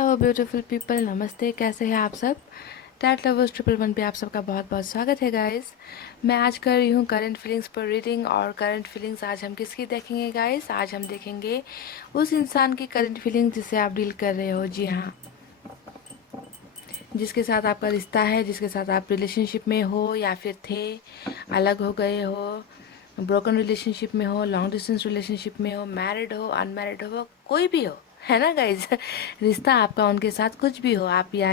Hello beautiful people, नमस्ते। कैसे हैं आप सब? टैट लवर्स 111 पे आप सबका बहुत बहुत स्वागत है गाइस। मैं आज कर रही हूँ करंट फीलिंग्स पर रीडिंग। और करंट फीलिंग्स आज हम किसकी देखेंगे गाइस? आज हम देखेंगे उस इंसान की करंट फीलिंग्स जिससे आप डील कर रहे हो। जी हाँ, जिसके साथ आपका रिश्ता है, जिसके साथ आप रिलेशनशिप में हो या फिर थे, अलग हो गए हो, ब्रोकन रिलेशनशिप में हो, लॉन्ग डिस्टेंस रिलेशनशिप में हो, मैरिड हो, अनमैरिड हो, कोई भी हो, है ना गाइज। रिश्ता आपका उनके साथ कुछ भी हो, आप या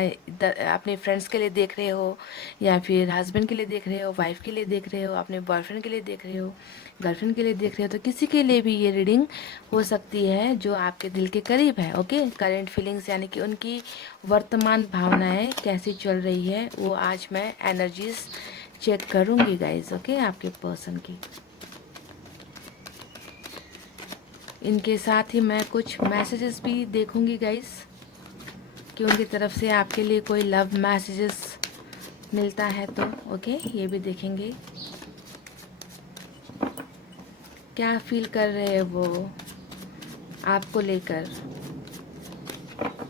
अपने फ्रेंड्स के लिए देख रहे हो, या फिर हस्बैंड के लिए देख रहे हो, वाइफ के लिए देख रहे हो, अपने बॉयफ्रेंड के लिए देख रहे हो, गर्लफ्रेंड के लिए देख रहे हो, तो किसी के लिए भी ये रीडिंग हो सकती है जो आपके दिल के करीब है। ओके, करेंट फीलिंग्स यानी कि उनकी वर्तमान भावनाएं कैसी चल रही है, वो आज मैं एनर्जीज चेक करूंगी गाइज। ओके, आपके पर्सन की। इनके साथ ही मैं कुछ मैसेजेस भी देखूंगी गाइस, कि उनकी तरफ से आपके लिए कोई लव मैसेजेस मिलता है तो ओके, ये भी देखेंगे। क्या फील कर रहे हैं वो आपको लेकर,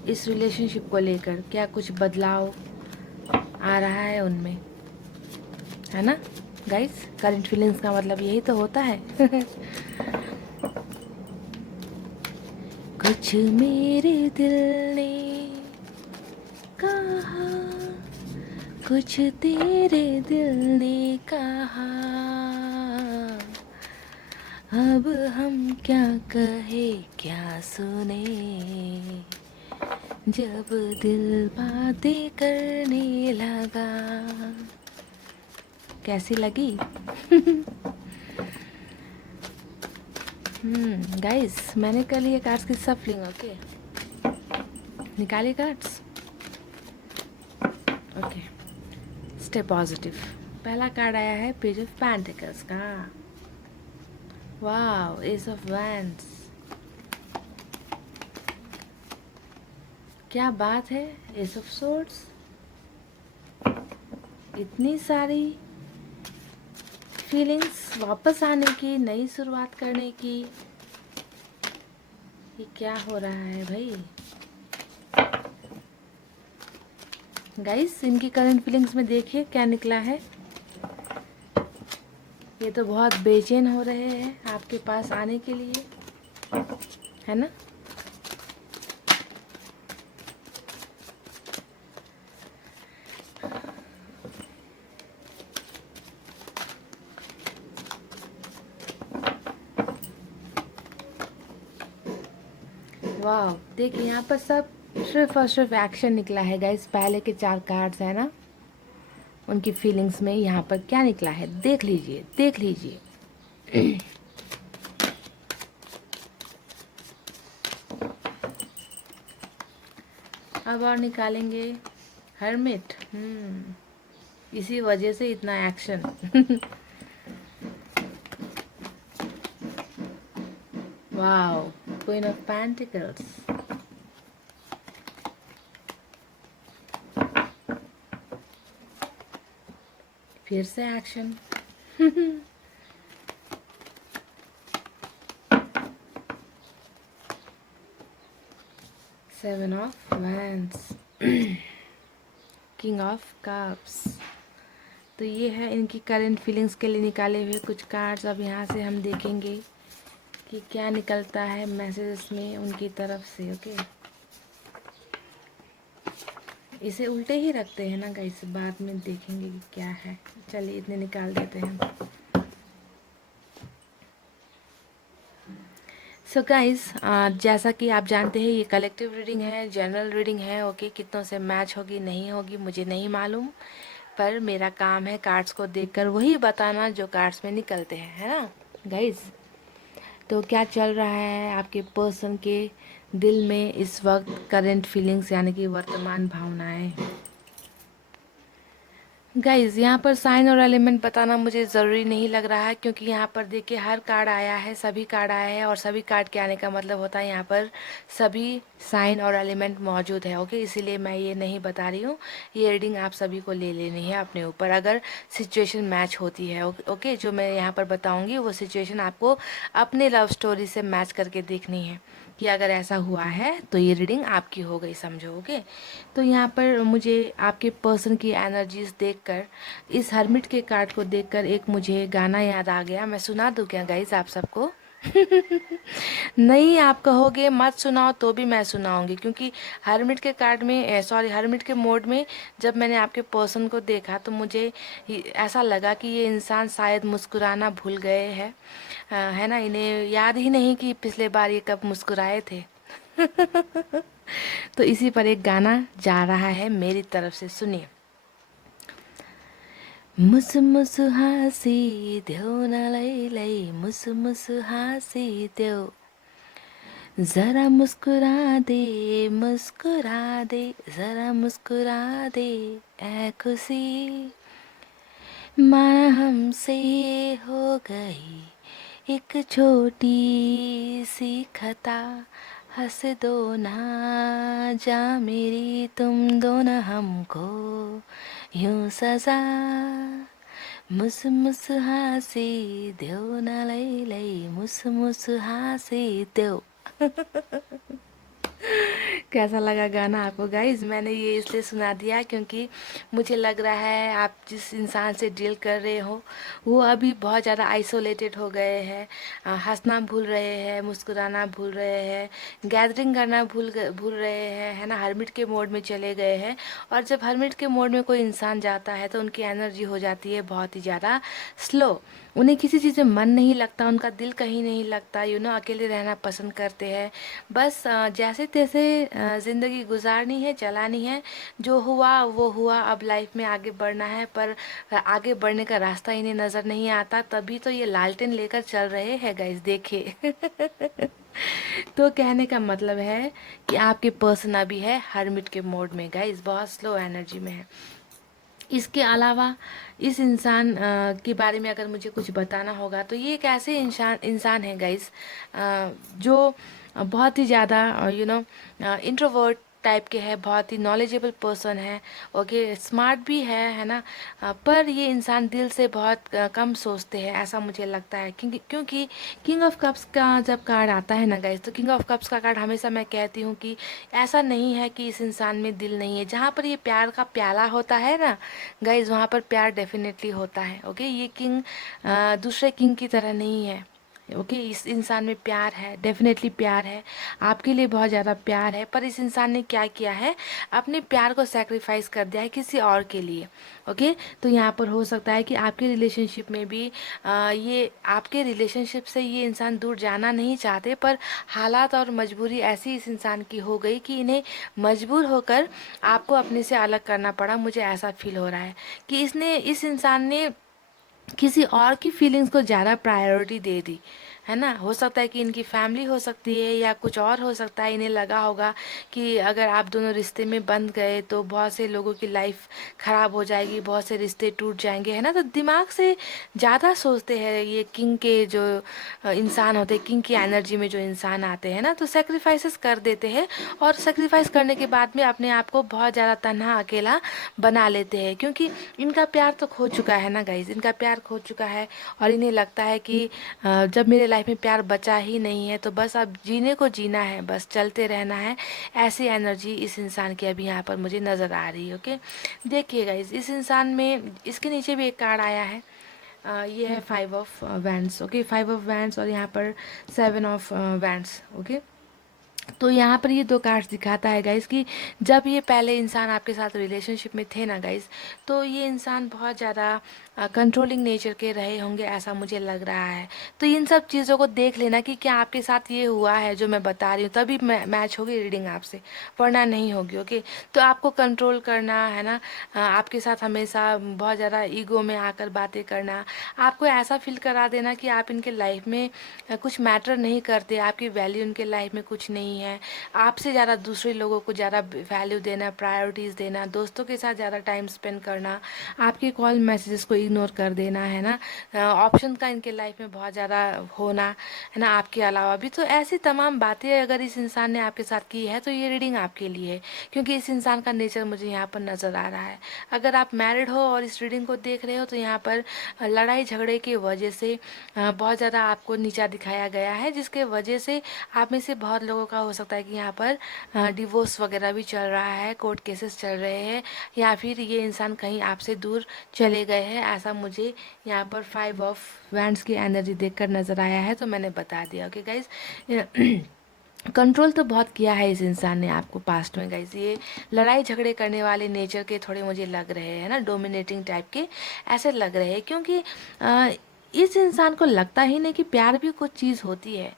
इस रिलेशनशिप को लेकर, क्या कुछ बदलाव आ रहा है उनमें, है ना गाइस? करंट फीलिंग्स का मतलब यही तो होता है। कुछ मेरे दिल ने कहा, कुछ तेरे दिल ने कहा, अब हम क्या कहे क्या सुने, जब दिल बातें करने लगा। कैसी लगी? गाइस, मैंने कर लिए कार्ड्स की सफलिंग। ओके, निकालिए कार्ड्स। Okay, stay positive. पहला कार्ड आया है पेज ऑफ पेंटिकल्स का। Wow, S of wands. क्या बात है, एस ऑफ सोर्ड्स। इतनी सारी फीलिंग्स वापस आने की, नई शुरुआत करने की। ये क्या हो रहा है भाई? गाइस, इनकी करंट फीलिंग्स में देखिए क्या निकला है। ये तो बहुत बेचैन हो रहे हैं आपके पास आने के लिए, है ना? वाह, देखिए यहाँ पर सब सिर्फ और सिर्फ एक्शन निकला है गाइस। पहले के 4 कार्ड्स है ना, उनकी फीलिंग्स में यहाँ पर क्या निकला है देख लीजिए, देख लीजिए। अब और निकालेंगे हर्मिट। इसी वजह से इतना action. Wow, queen of pentacles. फिर से action. Seven of wands, king of cups. तो ये है इनकी करंट फीलिंग्स के लिए निकाले हुए कुछ कार्ड्स। अब यहाँ से हम देखेंगे कि क्या निकलता है मैसेजेस में उनकी तरफ से। ओके, इसे उल्टे ही रखते हैं ना गाइस, बाद में देखेंगे कि क्या है। चलिए, इतने निकाल देते हैं। सो गाइस, जैसा कि आप जानते हैं ये कलेक्टिव रीडिंग है, जनरल रीडिंग है। ओके, कितनों से मैच होगी नहीं होगी मुझे नहीं मालूम, पर मेरा काम है कार्ड्स को देखकर वही बताना जो कार्ड्स में निकलते हैं, है ना गाइस? तो क्या चल रहा है आपके पर्सन के दिल में इस वक्त, करंट फीलिंग्स यानी कि वर्तमान भावनाएं। गाइज, यहाँ पर साइन और एलिमेंट बताना मुझे ज़रूरी नहीं लग रहा है, क्योंकि यहाँ पर देखिए हर कार्ड आया है, सभी कार्ड आए हैं, और सभी कार्ड के आने का मतलब होता है यहाँ पर सभी साइन और एलिमेंट मौजूद है। ओके, इसीलिए मैं ये नहीं बता रही हूँ। ये रीडिंग आप सभी को ले लेनी है अपने ऊपर, अगर सिचुएशन मैच होती है। ओके, जो मैं यहाँ पर बताऊँगी वो सिचुएशन आपको अपने लव स्टोरी से मैच करके देखनी है। कि अगर ऐसा हुआ है तो ये रीडिंग आपकी हो गई, समझो। ओके, तो यहाँ पर मुझे आपके पर्सन की एनर्जीज देखकर, इस हर्मिट के कार्ड को देखकर एक मुझे गाना याद आ गया। मैं सुना दूँ क्या गाइज आप सबको? नहीं, आप कहोगे मत सुनाओ तो भी मैं सुनाऊंगी, क्योंकि हर्मिट के कार्ड में, सॉरी, हर्मिट के मोड में जब मैंने आपके पर्सन को देखा तो मुझे ऐसा लगा कि ये इंसान शायद मुस्कुराना भूल गए हैं, है ना। इन्हें याद ही नहीं कि पिछले बार ये कब मुस्कुराए थे। तो इसी पर एक गाना जा रहा है मेरी तरफ से, सुनिए। मुसु मुसु हाँसी देऊ न लैलै, मुसु मुसु हाँसी देऊ, जरा मुस्कुरा दे, मुस्कुरा दे, जरा मुस्कुरा दे ऐ खुशी, माना हमसे हो गई एक छोटी सी खता, हंस दो ना जा मेरी, तुम दो ना हमको यूं सजा, मुसु मुसु हाँसी देऊ न लैलै, मुसु मुसु हाँसी देऊ। कैसा लगा गाना आपको गाइज? मैंने ये इसलिए सुना दिया क्योंकि मुझे लग रहा है आप जिस इंसान से डील कर रहे हो वो अभी बहुत ज़्यादा आइसोलेटेड हो गए हैं, हंसना भूल रहे हैं, मुस्कुराना भूल रहे हैं, गैदरिंग करना भूल रहे हैं, है ना, हर्मिट के मोड में चले गए हैं। और जब हर्मिट के मोड में कोई इंसान जाता है तो उनकी एनर्जी हो जाती है बहुत ही ज़्यादा स्लो, उन्हें किसी चीज़ में मन नहीं लगता, उनका दिल कहीं नहीं लगता, अकेले रहना पसंद करते हैं। बस जैसे तैसे ज़िंदगी गुजारनी है, चलानी है, जो हुआ वो हुआ, अब लाइफ में आगे बढ़ना है। पर आगे बढ़ने का रास्ता इन्हें नज़र नहीं आता, तभी तो ये लालटेन लेकर चल रहे हैं गाइस, देखिए। तो कहने का मतलब है कि आपके पर्सन अभी है हर्मिट के मोड में गाइस, बहुत स्लो एनर्जी में है। इसके अलावा इस इंसान के बारे में अगर मुझे कुछ बताना होगा तो ये एक ऐसे इंसान है गाइस, जो बहुत ही ज़्यादा इंट्रोवर्ट टाइप के है, बहुत ही नॉलेजेबल पर्सन है। ओके, स्मार्ट भी है ना। पर ये इंसान दिल से बहुत कम सोचते हैं, ऐसा मुझे लगता है। क्योंकि किंग ऑफ कप्स का जब कार्ड आता है ना गाइस, तो किंग ऑफ कप्स का कार्ड हमेशा मैं कहती हूँ कि ऐसा नहीं है कि इस इंसान में दिल नहीं है। जहाँ पर ये प्यार का प्याला होता है ना गाइज, वहाँ पर प्यार डेफिनेटली होता है। ओके, ये किंग दूसरे किंग की तरह नहीं है। ओके, इस इंसान में प्यार है, डेफिनेटली प्यार है, आपके लिए बहुत ज़्यादा प्यार है। पर इस इंसान ने क्या किया है, अपने प्यार को सैक्रिफाइस कर दिया है किसी और के लिए। ओके, तो यहाँ पर हो सकता है कि आपके रिलेशनशिप में भी ये आपके रिलेशनशिप से ये इंसान दूर जाना नहीं चाहते, पर हालात और मजबूरी ऐसी इस इंसान की हो गई कि इन्हें मजबूर होकर आपको अपने से अलग करना पड़ा। मुझे ऐसा फील हो रहा है कि इस इंसान ने किसी और की फीलिंग्स को ज़्यादा प्रायोरिटी दे दी, है ना। हो सकता है कि इनकी फैमिली हो सकती है या कुछ और हो सकता है। इन्हें लगा होगा कि अगर आप दोनों रिश्ते में बंध गए तो बहुत से लोगों की लाइफ ख़राब हो जाएगी, बहुत से रिश्ते टूट जाएंगे, है ना। तो दिमाग से ज़्यादा सोचते हैं ये किंग के जो इंसान होते हैं, किंग की एनर्जी में जो इंसान आते हैं ना, तो सेक्रीफाइसेस कर देते हैं। और सेक्रीफाइस करने के बाद में अपने आप को बहुत ज़्यादा तन्हा अकेला बना लेते हैं, क्योंकि इनका प्यार तो खो चुका है ना गाइज, इनका प्यार खो चुका है। और इन्हें लगता है कि जब मेरे लाइफ में प्यार बचा ही नहीं है तो बस अब जीने को जीना है, बस चलते रहना है। ऐसी एनर्जी इस इंसान की अभी यहाँ पर मुझे नज़र आ रही है। ओके, देखिए गाइज, इस इंसान में इसके नीचे भी एक कार्ड आया है। ये है 5 of wands. Okay, 5 of wands और यहाँ पर 7 ऑफ वैंड्स। ओके, तो यहाँ पर ये दो कार्ड्स दिखाता है गाइज कि जब ये पहले इंसान आपके साथ रिलेशनशिप में थे ना गाइज, तो ये इंसान बहुत ज़्यादा कंट्रोलिंग नेचर के रहे होंगे, ऐसा मुझे लग रहा है। तो इन सब चीज़ों को देख लेना कि क्या आपके साथ ये हुआ है जो मैं बता रही हूँ, तभी मैच होगी रीडिंग आपसे, वरना नहीं होगी। ओके, तो आपको कंट्रोल करना है ना, आपके साथ हमेशा बहुत ज़्यादा ईगो में आकर बातें करना, आपको ऐसा फील करा देना कि आप इनके लाइफ में कुछ मैटर नहीं करते, आपकी वैल्यू इनके लाइफ में कुछ नहीं नहीं है, आपसे ज़्यादा दूसरे लोगों को ज़्यादा वैल्यू देना, प्रायोरिटीज़ देना, दोस्तों के साथ ज़्यादा टाइम स्पेंड करना, आपके कॉल मैसेजेस को इग्नोर कर देना, है ना, ऑप्शन का इनके लाइफ में बहुत ज़्यादा होना, है ना, आपके अलावा भी। तो ऐसी तमाम बातें अगर इस इंसान ने आपके साथ की है तो ये रीडिंग आपके लिए है, क्योंकि इस इंसान का नेचर मुझे यहाँ पर नज़र आ रहा है। अगर आप मैरिड हो और इस रीडिंग को देख रहे हो तो यहाँ पर लड़ाई झगड़े की वजह से बहुत ज़्यादा आपको नीचा दिखाया गया है, जिसके वजह से आप में से बहुत लोगों का हो सकता है कि यहाँ पर डिवोर्स वगैरह भी चल रहा है, कोर्ट केसेस चल रहे हैं, या फिर ये इंसान कहीं आपसे दूर चले गए हैं। ऐसा मुझे यहाँ पर 5 ऑफ वैंड्स की एनर्जी देखकर नज़र आया है, तो मैंने बता दिया। ओके गाइज, कंट्रोल तो बहुत किया है इस इंसान ने आपको पास्ट में गाइज। ये लड़ाई झगड़े करने वाले नेचर के थोड़े मुझे लग रहे हैं ना, डोमिनेटिंग टाइप के ऐसे लग रहे हैं, क्योंकि इस इंसान को लगता ही नहीं कि प्यार भी कुछ चीज़ होती है।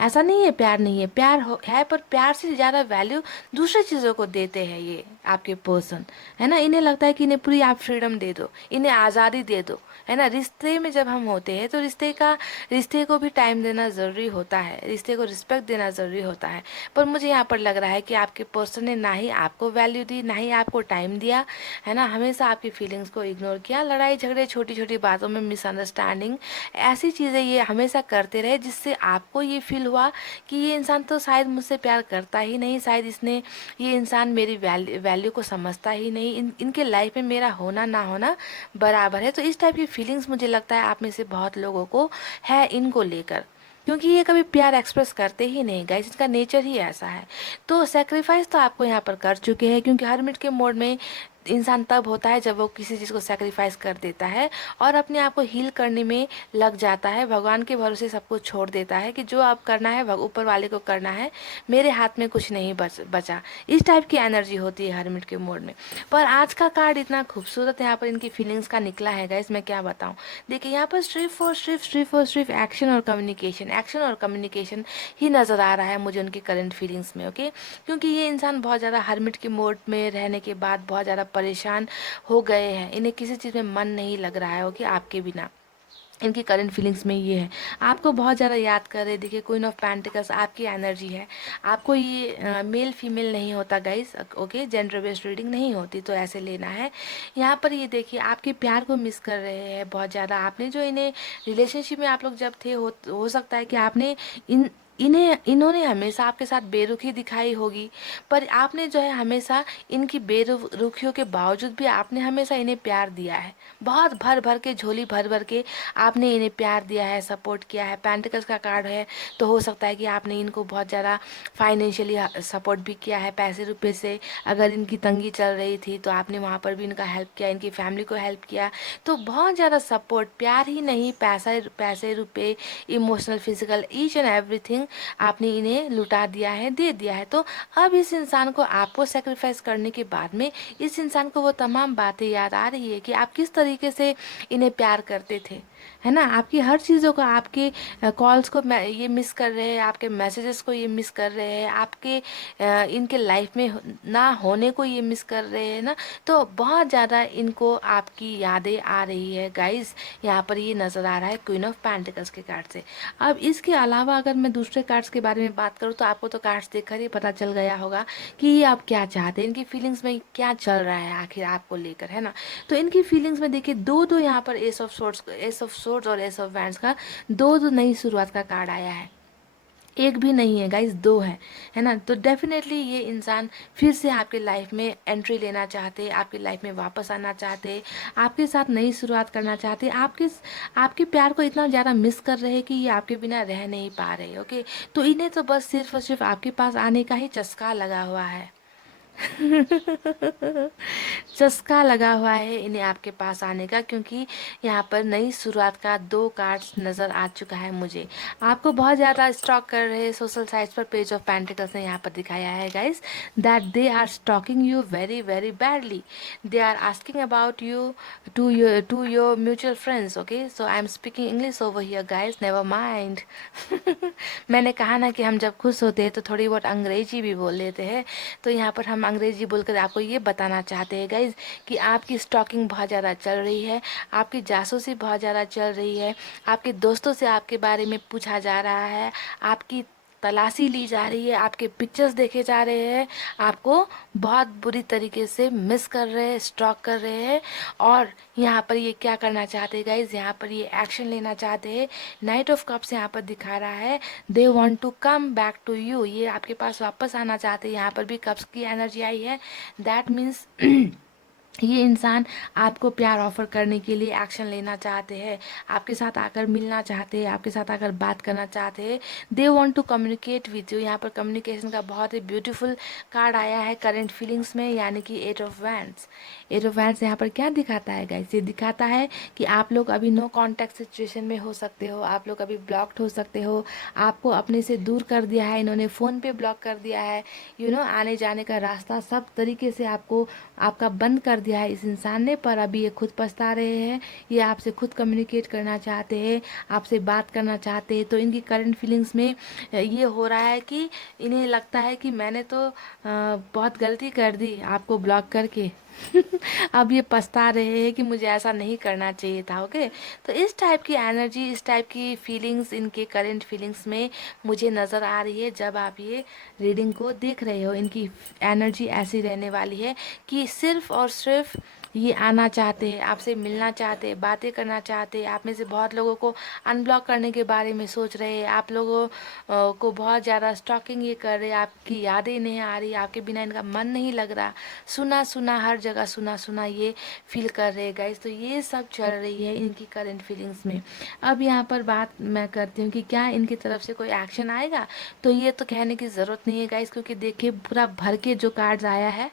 ऐसा नहीं है प्यार नहीं है, प्यार है, पर प्यार से ज़्यादा वैल्यू दूसरी चीज़ों को देते हैं ये आपके पर्सन, है ना। इन्हें लगता है कि इन्हें पूरी आप फ्रीडम दे दो, इन्हें आज़ादी दे दो, है ना। रिश्ते में जब हम होते हैं तो रिश्ते को भी टाइम देना ज़रूरी होता है, रिश्ते को रिस्पेक्ट देना ज़रूरी होता है। पर मुझे यहाँ पर लग रहा है कि आपके पर्सन ने ना ही आपको वैल्यू दी, ना ही आपको टाइम दिया, है ना। हमेशा आपकी फीलिंग्स को इग्नोर किया, लड़ाई झगड़े, छोटी छोटी बातों में मिसअंडरस्टैंडिंग, ऐसी चीज़ें ये हमेशा करते रहे, जिससे आपको ये फील हुआ कि ये इंसान तो शायद मुझसे प्यार करता ही नहीं, शायद ये इंसान मेरी वैल्यू को समझता ही नहीं, इनके लाइफ में मेरा होना ना होना बराबर है। तो इस टाइप की फीलिंग्स मुझे लगता है आप में से बहुत लोगों को है इनको लेकर, क्योंकि ये कभी प्यार एक्सप्रेस करते ही नहीं गाइस, इसका नेचर ही ऐसा है। तो सेक्रीफाइस तो आपको यहाँ पर कर चुके हैं, क्योंकि हरमिट के मोड में इंसान तब होता है जब वो किसी चीज़ को सेक्रीफाइस कर देता है और अपने आप को हील करने में लग जाता है, भगवान के भरोसे सब कुछ छोड़ देता है कि जो अब करना है ऊपर वाले को करना है, मेरे हाथ में कुछ नहीं बचा। इस टाइप की एनर्जी होती है हरमिट के मोड में। पर आज का कार्ड इतना खूबसूरत यहाँ पर इनकी फीलिंग्स का निकला है गाइस, मैं क्या बताऊँ। देखिए यहाँ पर सिर्फ एक्शन और कम्युनिकेशन ही नज़र आ रहा है मुझे उनकी करंट फीलिंग्स में। ओके, क्योंकि ये इंसान बहुत ज़्यादा हरमिट के मोड में रहने के बाद बहुत ज़्यादा परेशान हो गए हैं, इन्हें किसी चीज़ में मन नहीं लग रहा है। ओके, आपके बिना इनकी करंट फीलिंग्स में ये है, आपको बहुत ज़्यादा याद कर रहे। देखिए क्वीन ऑफ पेंटिकल्स आपकी एनर्जी है, आपको ये मेल फीमेल नहीं होता guys, okay, gender based reading नहीं होती, तो ऐसे लेना है। यहाँ पर ये देखिए आपके प्यार को मिस कर रहे हैं बहुत ज़्यादा, आपने जो इन्हें रिलेशनशिप में आप लोग जब थे, हो सकता है कि आपने इन्होंने हमेशा आपके साथ बेरुखी दिखाई होगी, पर आपने जो है हमेशा इनकी बेरुखियों के बावजूद भी आपने हमेशा इन्हें प्यार दिया है, बहुत भर भर के, झोली भर भर के आपने इन्हें प्यार दिया है, सपोर्ट किया है। पेंटिकल्स का कार्ड है, तो हो सकता है कि आपने इनको बहुत ज़्यादा फाइनेंशियली सपोर्ट भी किया है, पैसे रुपए से। अगर इनकी तंगी चल रही थी तो आपने वहाँ पर भी इनका हेल्प किया, इनकी फैमिली को हेल्प किया। तो बहुत ज़्यादा सपोर्ट, प्यार ही नहीं, पैसे रुपए, emotional, physical, each and everything आपने इन्हें लुटा दिया है, दे दिया है। तो अब इस इंसान को आपको सेक्रीफाइस करने के बाद में इस इंसान को वो तमाम बातें याद आ रही है कि आप किस तरीके से इन्हें प्यार करते थे, है ना। आपकी हर चीज़ों को, आपके कॉल्स को ये मिस कर रहे हैं, आपके मैसेजेस को ये मिस कर रहे हैं, आपके इनके लाइफ में ना होने को ये मिस कर रहे हैं ना। तो बहुत ज़्यादा इनको आपकी यादें आ रही है गाइस, यहाँ पर ये नज़र आ रहा है क्वीन ऑफ पेंटिकल्स के कार्ड से। अब इसके अलावा अगर मैं दूसरे कार्ड्स के बारे में बात करूँ तो आपको तो कार्ड्स देखकर ही पता चल गया होगा कि ये आप क्या चाहते हैं, इनकी फीलिंग्स में क्या चल रहा है आखिर आपको लेकर, है ना। तो इनकी फीलिंग्स में देखिए दो यहाँ पर एस ऑफ सोर्ड्स और एस ऑफ वैंड्स का दो नई शुरुआत का कार्ड आया है, एक भी नहीं है गाइस, दो है ना। तो डेफिनेटली ये इंसान फिर से आपके लाइफ में एंट्री लेना चाहते, आपकी लाइफ में वापस आना चाहते, आपके साथ नई शुरुआत करना चाहते, आपके प्यार को इतना ज़्यादा मिस कर रहे हैं कि ये आपके बिना रह नहीं पा रहे। ओके, तो इन्हें तो बस सिर्फ और सिर्फ आपके पास आने का ही चस्का लगा हुआ है। चस्का लगा हुआ है इन्हें आपके पास आने का, क्योंकि यहाँ पर नई शुरुआत का दो कार्ड्स नज़र आ चुका है मुझे। आपको बहुत ज़्यादा स्टॉक कर रहे हैं सोशल साइट्स पर, पेज ऑफ पेंटिकल्स ने यहाँ पर दिखाया है guys, that they are stalking you very very badly, they are asking about you to your mutual friends. Okay, so I am speaking English over here guys, never mind. मैंने कहा ना कि हम जब खुश होते हैं तो थोड़ी बहुत अंग्रेजी भी बोल लेते हैं, तो यहाँ पर हम अंग्रेजी बोलकर आपको ये बताना चाहते हैं गाइज कि आपकी स्टॉकिंग बहुत ज़्यादा चल रही है, आपकी जासूसी बहुत ज़्यादा चल रही है, आपके दोस्तों से आपके बारे में पूछा जा रहा है, आपकी तलाशी ली जा रही है, आपके पिक्चर्स देखे जा रहे हैं, आपको बहुत बुरी तरीके से मिस कर रहे हैं, स्टॉक कर रहे हैं। और यहाँ पर ये क्या करना चाहते हैं गाइज, यहाँ पर ये एक्शन लेना चाहते हैं। नाइट ऑफ कप्स यहाँ पर दिखा रहा है, they want to come back to you, ये आपके पास वापस आना चाहते हैं। यहाँ पर भी कप्स की एनर्जी आई है, दैट मीन्स ये इंसान आपको प्यार ऑफर करने के लिए एक्शन लेना चाहते हैं, आपके साथ आकर मिलना चाहते हैं, आपके साथ आकर बात करना चाहते हैं। They want to communicate with you. यहाँ पर कम्युनिकेशन का बहुत ही ब्यूटीफुल कार्ड आया है करंट फीलिंग्स में, यानी कि eight of wands. Eight of wands यहाँ पर क्या दिखाता है गाइस, ये दिखाता है कि आप लोग अभी नो कॉन्टैक्ट सिचुएशन में हो सकते हो, आप लोग अभी ब्लॉक्ड हो सकते हो, आपको अपने से दूर कर दिया है इन्होंने, फ़ोन पे ब्लॉक कर दिया है, आने जाने का रास्ता सब तरीके से आपको आपका बंद कर दिया है इस इंसान ने। पर अभी ये खुद पछता रहे हैं, ये आपसे खुद कम्युनिकेट करना चाहते हैं, आपसे बात करना चाहते हैं। तो इनकी करंट फीलिंग्स में ये हो रहा है कि इन्हें लगता है कि मैंने तो बहुत गलती कर दी आपको ब्लॉक करके। अब ये पछता रहे हैं कि मुझे ऐसा नहीं करना चाहिए था। ओके, तो इस टाइप की एनर्जी, इस टाइप की फीलिंग्स इनके करंट फीलिंग्स में मुझे नज़र आ रही है जब आप ये रीडिंग को देख रहे हो। इनकी एनर्जी ऐसी रहने वाली है कि सिर्फ और सिर्फ ये आना चाहते हैं, आपसे मिलना चाहते हैं, बातें करना चाहते हैं। आप में से बहुत लोगों को अनब्लॉक करने के बारे में सोच रहे हैं, आप लोगों को बहुत ज़्यादा स्टॉकिंग ये कर रहे हैं, आपकी यादें नहीं आ रही, आपके बिना इनका मन नहीं लग रहा, सुना सुना हर जगह सुना सुना ये फील कर रहे हैं गाइस। तो ये सब चल रही है इनकी करंट फीलिंग्स में। अब यहाँ पर बात मैं करती हूँ कि क्या इनकी तरफ से कोई एक्शन आएगा, तो ये तो कहने की ज़रूरत नहीं है गाइस, क्योंकि देखिए पूरा भर के जो कार्ड्स आया है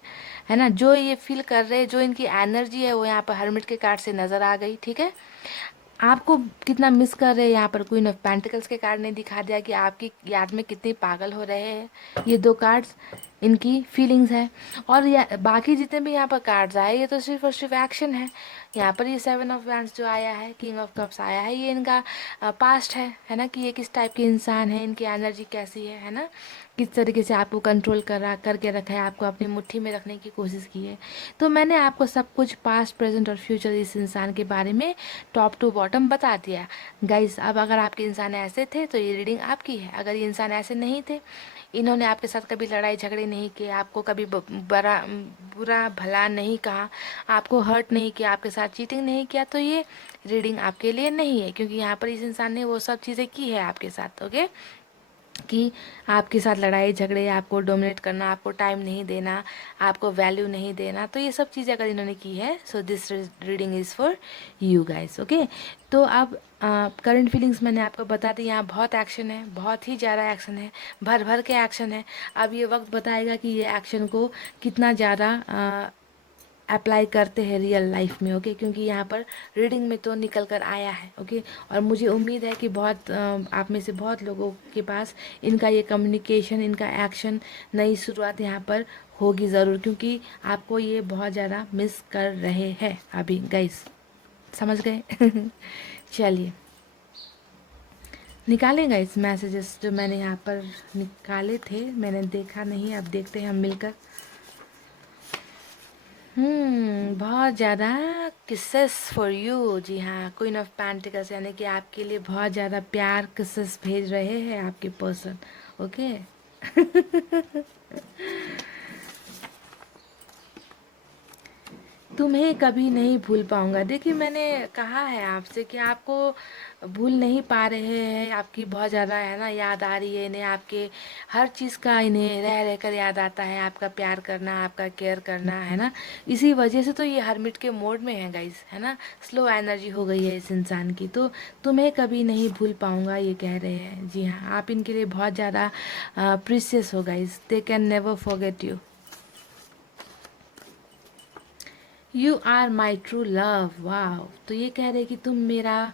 ना, जो ये फील कर रहे हैं, जो इनकी एनर्जी है वो यहाँ पर हर्मिट के कार्ड से नज़र आ गई। ठीक है, आपको कितना मिस कर रहे हैं, यहाँ पर क्वीन ऑफ पेंटिकल्स के कार्ड ने दिखा दिया कि आपकी याद में कितने पागल हो रहे हैं। ये दो कार्ड्स इनकी फीलिंग्स है। और बाकी जितने भी यहाँ पर कार्ड्स आए ये तो सिर्फ और सिर्फ एक्शन है। यहाँ पर ये सेवन ऑफ वैंड्स जो आया है, किंग ऑफ कप्स आया है, ये इनका पास्ट है ना, कि ये किस टाइप के इंसान है, इनकी एनर्जी कैसी है ना, किस तरीके से आपको कंट्रोल करके रखा है, आपको अपनी मुट्ठी में रखने की कोशिश की है। तो मैंने आपको सब कुछ पास्ट, प्रेजेंट और फ्यूचर इस इंसान के बारे में टॉप टू बॉटम बता दिया गाइस। अब अगर आपके इंसान ऐसे थे तो ये रीडिंग आपकी है। अगर ये इंसान ऐसे नहीं थे, इन्होंने आपके साथ कभी लड़ाई झगड़े नहीं किए, आपको कभी बुरा भला नहीं कहा, आपको हर्ट नहीं किया, आपके साथ चीटिंग नहीं किया, तो ये रीडिंग आपके लिए नहीं है। क्योंकि यहाँ पर इस इंसान ने वो सब चीज़ें की है आपके साथ। ओके, कि आपके साथ लड़ाई झगड़े, आपको डोमिनेट करना, आपको टाइम नहीं देना, आपको वैल्यू नहीं देना, तो ये सब चीज़ें अगर इन्होंने की है, so this reading is for you guys. Okay, तो अब करंट फीलिंग्स मैंने आपको बता दी। यहाँ बहुत एक्शन है, बहुत ही ज़्यादा एक्शन है, भर भर के एक्शन है। अब ये वक्त बताएगा कि ये एक्शन को कितना ज़्यादा अप्लाई करते हैं रियल लाइफ में। ओके, क्योंकि यहाँ पर रीडिंग में तो निकल कर आया है। ओके, और मुझे उम्मीद है कि बहुत आप में से बहुत लोगों के पास इनका ये कम्युनिकेशन, इनका एक्शन, नई शुरुआत यहाँ पर होगी ज़रूर, क्योंकि आपको ये बहुत ज़्यादा मिस कर रहे हैं अभी गाइस, समझ गए? चलिए निकालें गाइस मैसेजेस जो मैंने यहाँ पर निकाले थे, मैंने देखा नहीं, अब देखते हैं हम मिलकर। बहुत ज़्यादा किसेस फॉर यू। जी हाँ, क्वीन ऑफ पेंटिकल्स, यानी कि आपके लिए बहुत ज़्यादा प्यार किसेस भेज रहे हैं आपके पर्सन। ओके तुम्हें कभी नहीं भूल पाऊंगा। देखिए मैंने कहा है आपसे कि आपको भूल नहीं पा रहे हैं, आपकी बहुत ज़्यादा है ना याद आ रही है इन्हें, आपके हर चीज़ का इन्हें रह रह कर याद आता है, आपका प्यार करना, आपका केयर करना, है ना। इसी वजह से तो ये हर्मिट के मोड में है गाइस, है ना, स्लो एनर्जी हो गई है इस इंसान की। तो तुम्हें कभी नहीं भूल पाऊंगा ये कह रहे हैं। जी हाँ, आप इनके लिए बहुत ज़्यादा प्रीशियस हो guys, they can never forget you. You are my true love. वाह, तो ये कह रहे कि तुम मेरा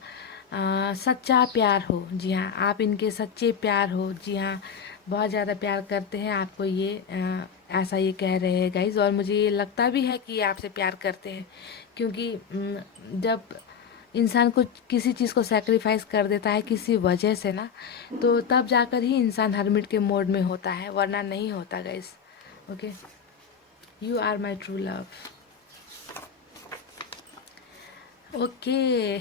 सच्चा प्यार हो। जी हाँ, आप इनके सच्चे प्यार हो। जी हाँ, बहुत ज़्यादा प्यार करते हैं आपको ये, ऐसा ये कह रहे हैं गाइज। और मुझे ये लगता भी है कि ये आपसे प्यार करते हैं, क्योंकि जब इंसान को किसी चीज़ को सेक्रीफाइस कर देता है किसी वजह से ना, तो तब जाकर ही इंसान हर्मिट के मोड में होता है, वरना नहीं होता guys. Okay, you are my true love. Okay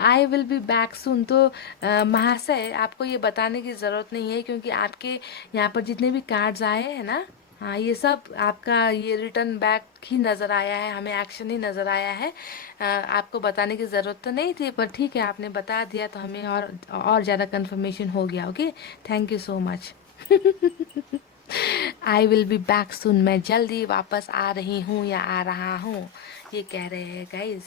I will be back soon. तो महाशय आपको ये बताने की ज़रूरत नहीं है, क्योंकि आपके यहाँ पर जितने भी कार्ड्स आए हैं ना, हाँ, ये सब आपका ये रिटर्न बैक ही नज़र आया है, हमें एक्शन ही नज़र आया है। आपको बताने की ज़रूरत तो नहीं थी, पर ठीक है, आपने बता दिया तो हमें और ज़्यादा कंफर्मेशन हो गया। Okay, thank you so much. I will be back सून, मैं जल्दी वापस आ रही हूँ या आ रहा हूँ, ये कह रहे हैं guys.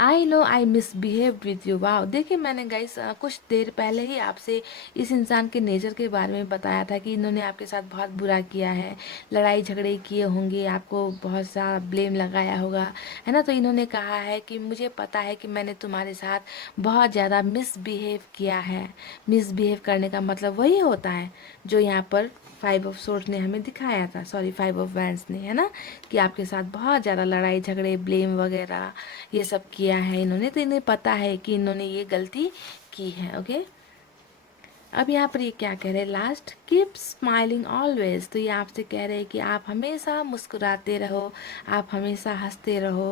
I know I misbehave with you. वाह, देखिए मैंने गाइस कुछ देर पहले ही आपसे इस इंसान के नेचर के बारे में बताया था कि इन्होंने आपके साथ बहुत बुरा किया है, लड़ाई झगड़े किए होंगे, आपको बहुत सा ब्लेम लगाया होगा, है ना। तो इन्होंने कहा है कि मुझे पता है कि मैंने तुम्हारे साथ बहुत ज़्यादा मिसबिहेव किया है। मिसबिहेव करने का मतलब वही होता है जो यहाँ पर 5 ऑफ सोर्ड्स ने हमें दिखाया था, सॉरी 5 ऑफ वैंड्स ने, है ना, कि आपके साथ बहुत ज़्यादा लड़ाई झगड़े, ब्लेम वगैरह ये सब किया है इन्होंने। तो इन्हें पता है कि इन्होंने ये गलती की है। ओके, अब यहाँ पर ये क्या कह रहे हैं लास्ट, कीप स्माइलिंग ऑलवेज। तो ये आपसे कह रहे हैं कि आप हमेशा मुस्कुराते रहो, आप हमेशा हंसते रहो।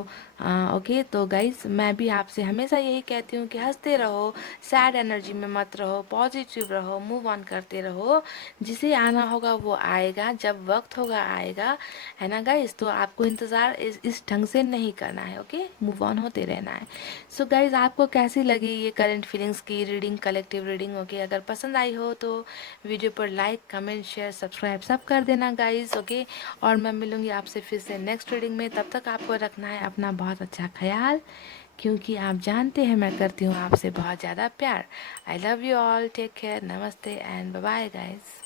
ओके, तो गाइस मैं भी आपसे हमेशा यही कहती हूँ कि हंसते रहो, सैड एनर्जी में मत रहो, पॉजिटिव रहो, मूव ऑन करते रहो। जिसे आना होगा वो आएगा, जब वक्त होगा आएगा, है ना गाइस। तो आपको इंतज़ार इस ढंग से नहीं करना है। ओके, मूव ऑन होते रहना है। सो गाइज, आपको कैसी लगी ये करंट फीलिंग्स की रीडिंग, कलेक्टिव रीडिंग। ओके, अगर पसंद आई हो तो वीडियो पर लाइक, कमेंट, शेयर, सब्सक्राइब सब कर देना गाइज। ओके, और मैं मिलूंगी आपसे फिर से नेक्स्ट रीडिंग में। तब तक आपको रखना है अपना बहुत अच्छा ख्याल, क्योंकि आप जानते हैं मैं करती हूँ आपसे बहुत ज़्यादा प्यार। I love you all, take care, नमस्ते एंड बाय बाय गाइज।